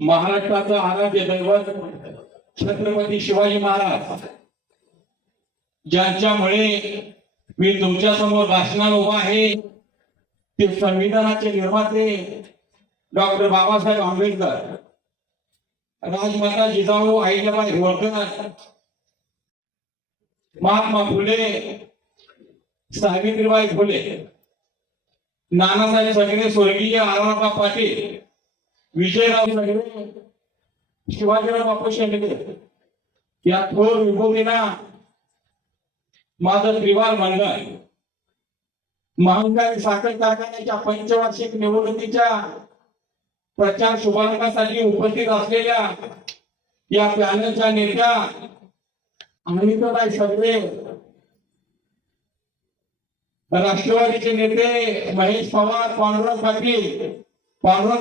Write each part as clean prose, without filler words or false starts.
महाराष्ट्राचं आराध्य दैवत छत्रपती शिवाजी महाराज ज्यांच्यामुळे मी तुमच्या समोर भाषणाला उभा आहे ते संविधानाचे निर्माते डॉक्टर बाबासाहेब आंबेडकर, राजमाता जिजाऊ अहिल्याबाई होळकर, महात्मा फुले, सावित्रीबाई फुले, नानासाहेब सगळे, स्वर्गीय आरामराव पाटील, विजयराव सगळे, शिवाजीराव बापू शेंडगे या थोर विभूतींना माझं त्रिवार वंदन. महानकारी साखर कारखान्याच्या पंचवार्षिक निवडणुकीच्या प्रचार शुभारंभासाठी उपस्थित असलेल्या या पॅनलच्या नेत्या अनिताताई सगळे, राष्ट्रवादीचे नेते महेश पवार, पांडुरंग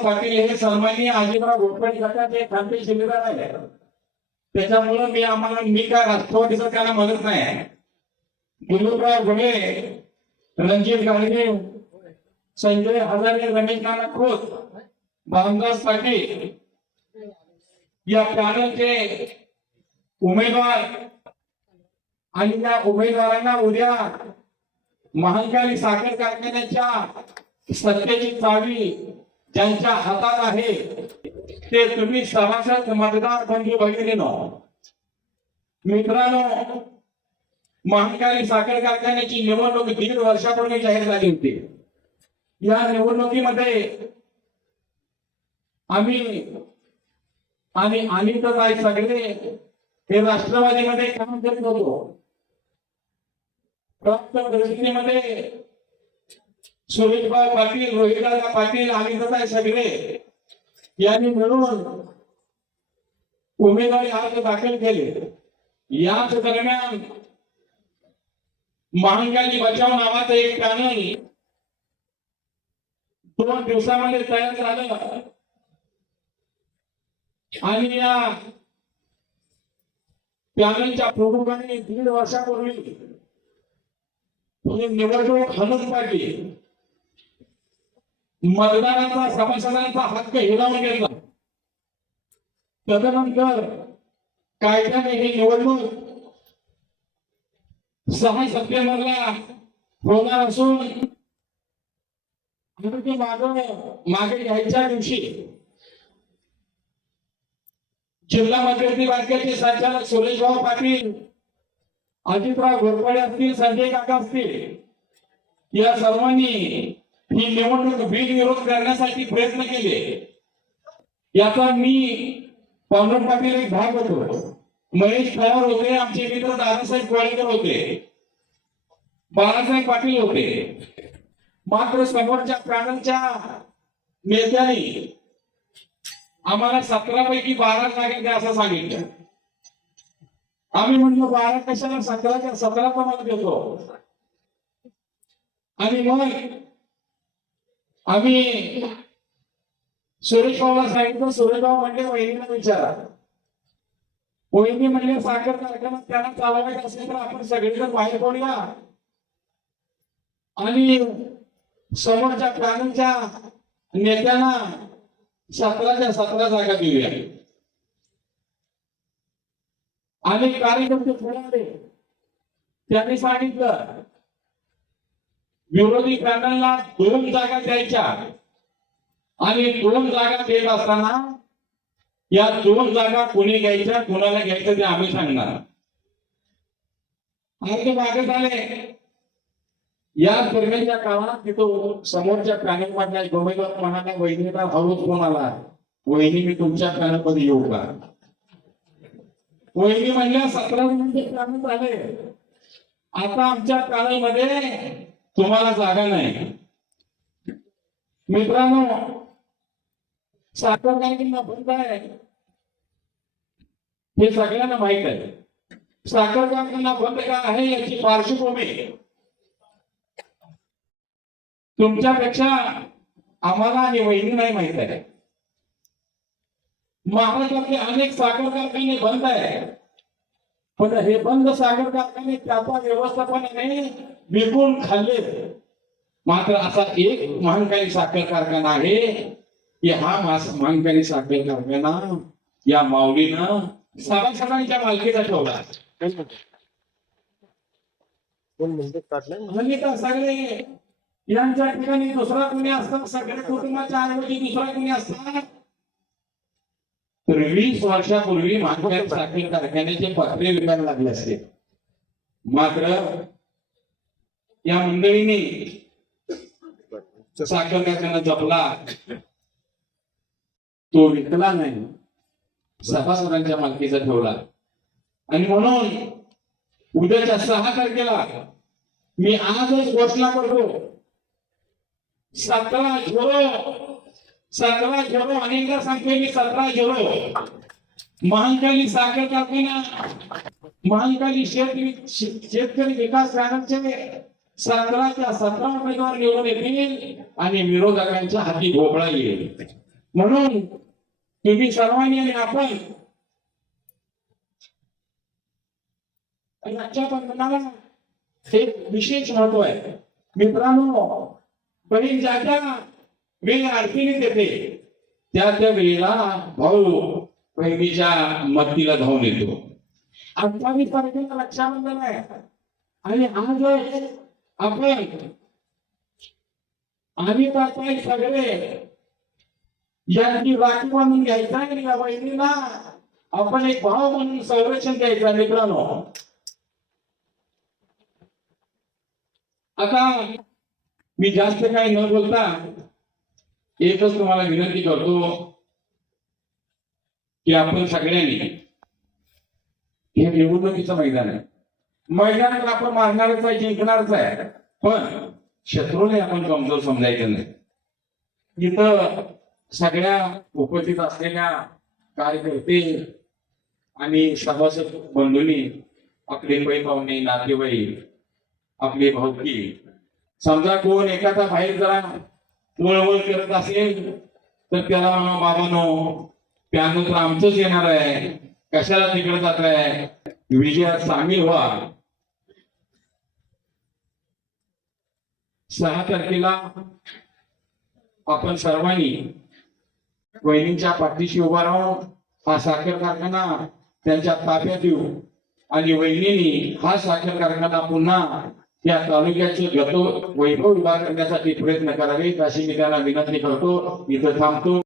पाटील हे सन्माननीय अजितराव घोरपडे गटाचे खाते शिलेदार आहे. त्याच्यामुळे मी काय राष्ट्रवादीचं त्यांना म्हणत नाही. दिलीपराव घुले, रणजित गाडगे, संजय हजारे, रमेश नाना खोत, भामदास पाटील या पॅनलचे उमेदवार आणि या उमेदवारांना उद्या महानकारी साखर कारखान्याच्या सत्तेची चावी ज्यांच्या हातात आहे ते तुम्ही सभासद मतदार बंधू भगिनीनो, मित्रांनो, महानकारी साखर कारखान्याची निवडणूक 1.5 वर्षापूर्वी जाहीर झाली होती. या निवडणुकीमध्ये आम्ही आणि अनिताताई सगळे हे राष्ट्रवादीमध्ये काम करत होतो. प्राप्त परिस्थितीमध्ये सुरेशभाऊ पाटील, रोहितदादा पाटील, अनिताताई सगळे यांनी मिळून उमेदवारी अर्ज दाखल केले. याच दरम्यान महानकारी बचाव नावाचं एक पॅनल 2 दिवसामध्ये तयार झालं आणि या पॅनलच्या प्रमुखांनी 1.5 वर्षापूर्वी निवडणूक हलत पाडली. मतदारांचा, सभासदांचा हक्क हिरावून घेतला. तदनंतर कायद्याने ही निवडणूक 6 सप्टेंबरला होणार असून मागे घ्यायच्या दिवशी जिल्हा मध्यवर्ती बँकेचे संचालक सुरेशभाऊ पाटील, अजितराव घोरपडे असतील, संजय काका असतील, या सर्वांनी ही निवडणूक बिनविरोध करण्यासाठी प्रयत्न केले. याचा मी पांडुरंग पाटील एक भाग होतो. महेश पवार होते, आमचे मित्र दादासाहेब कोळेकर होते, बाळासाहेब पाटील होते. मात्र समोरच्या पॅनलच्या नेत्यांनी आम्हाला 17 पैकी 12 जागा द्या असं सांगितलं. आम्ही म्हणलो 12 कशाला, 17 मला देतो. आणि मग आम्ही सुरेशभाऊला सांगितलं. सुरेशभाऊ म्हणले वहिनीला विचारा. वहिनी म्हणले साखर कारखाना त्यांना चालवायचा असेल तर आपण सगळेजण बाहेर पडूया आणि समोरच्या पॅनलच्या नेत्यांना 17च्या 17 जागा देऊया. आणि कार्यकर्ते पुढे त्यांनी सांगितलं विरोधी पॅनलला 2 जागा द्यायच्या आणि 2 जागा देत असताना या 2 जागा कोणी घ्यायच्या, कोणाला घ्यायचं ते आम्ही सांगणार. आणि मागे झाले. या दरम्यानच्या काळात तिथं समोरच्या पॅनल मधल्या उमेदवार म्हणाला, वहिनीला हळूच फोन आला, वहिनी मी तुमच्या पॅनल मध्ये येऊ का? वहिनी म्हणल्या 17 जणांचे पॅनल झाले, आता आमच्या पॅनल मध्ये तुम्हाला जागा नाही. मित्रांनो, साखर कारखाना बंद आहे हे सगळ्यांना माहित आहे. साखर कारखाना बंद का आहे याची पार्श्वभूमी तुमच्यापेक्षा आम्हाला आणि वहिनी नाही माहित आहे. महाराष्ट्रातले अनेक साखर कारखाने बंद आहे, पण हे बंद साखर कारखाने त्याचा व्यवस्थापनाने विकून खाल्ले. मात्र असा एक महानकारी साखर कारखाना आहे की हा मानकरी साखर कारखाना या माऊलीनं सभासदांच्या मालकीचा ठेवला. म्हणजे का सगळे यांच्या ठिकाणी दुसरा कोणी असतात, सगळे कुटुंबाच्या ऐवजी दुसरा कोणी असतात. तर 20 वर्षापूर्वी मानकरी साखर कारखान्याचे पत्रे विकायला लागले असते. मात्र या मंडळीने साखर कारखाना जपला, तो विकला नाही, सभासदांच्या मालकीचा ठेवला. आणि म्हणून उद्याच्या 6 तारखेला मी आजच घोषणा करतो, 17/0 अनेकदा सांगतोय मी, 17/0 महाकाली साखर कारखाना, महाकाली शेतकरी विकास पॅनलचे 17च्या 17 उमेदवार निवडून येतील आणि विरोधकांच्या हाती भोपळा येईल. म्हणून तुम्ही सर्वांनी आणि आपण रक्षाबंधनाला एक विशेष महत्व आहे. मित्रांनो, बहीण ज्या त्या वेळ आरतीने देते त्या वेळेला भाऊ बहिणीच्या मदतीला धावून येतो. 28 तारखेला रक्षाबंधन आहे आणि आज आपण आम्ही पाहताय सगळे यांची राखी बांधून घ्यायचा आणि या बहिणीला आपण एक भाव म्हणून संरक्षण द्यायचं. मित्रांनो, आता मी जास्त काही न बोलता एकच तुम्हाला विनंती करतो की आपण सगळ्यांनी, हे निवडणुकीचं मैदान आहे, मैदानात आपण मारणारच आहे, जिंकणारच आहे, पण शत्रूने आपण कमजोर समजायचं नाही. इथं सगळ्या उपस्थित असलेल्या कार्यकर्ते आणि सभासद बंधूंनी, आपले पै पाहुणे, नातेवाईक, आपली भावकी, समजा कोण एखादा बाहेर जरा वळवळ करत असेल तर त्याला म्हणा, बाबांनो प्यानो तर आमचंच येणार आहे, कशाला तिकडे जात आहे, विजयात सामील व्हा. 6 तारखेला आपण सर्वांनी वहिनींच्या पाठीशी उभा राहून हा साखर कारखाना त्यांच्या ताब्यात देऊ आणि वहिनींनी हा साखर कारखाना पुन्हा या तालुक्याचे वैभव उभा करण्यासाठी प्रयत्न करावेत अशी मी त्यांना विनंती करतो. इथं थांबतो.